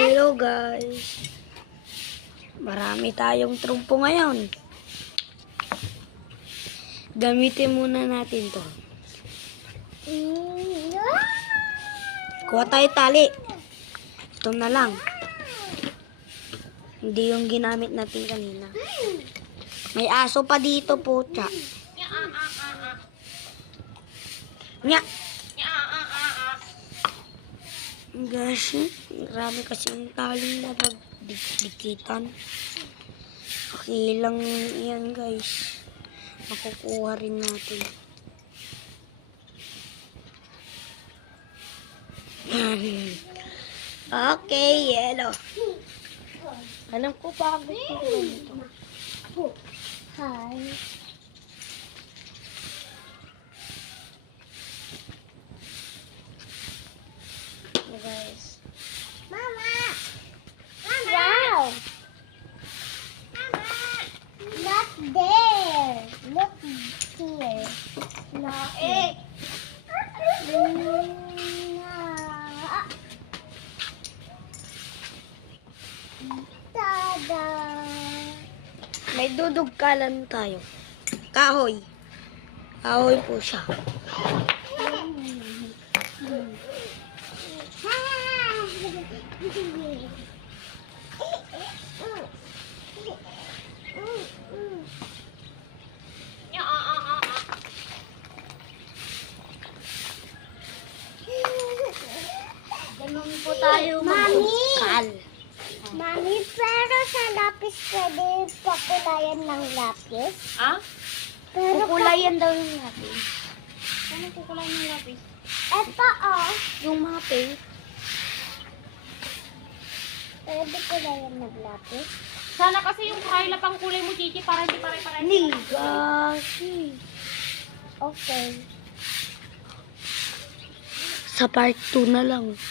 Hello guys. Marami tayong trumpo ngayon. Gamitin muna natin to. Kuha tayo tali. Ito na lang. Hindi yung ginamit natin kanina. May aso pa dito po, tsa. Nya. Gosh, marami kasing taling na pagdikitan. Okay lang yan guys. Makukuha rin natin. Okay, yellow. Alam ko pa ako ito. Hi. Guys. Mama! Wow! Not there. Look here. Not here. Tada! May dudugkalan tayo. Kahoy. Kahoy po siya. Ganun po tayo magdugkal. Mami, pero sa lapis pwede pakulayan ng lapis? Ha? Pero Kukulayan daw yung lapis. Ano kukulayan yung lapis? Eto Yung mga paint. pwede kulayan ng lapis? Sana kasi yung kahila pang kulay mo, Chichi, para hindi pare-pare. Nigasi. Okay. Sa part 2 na lang.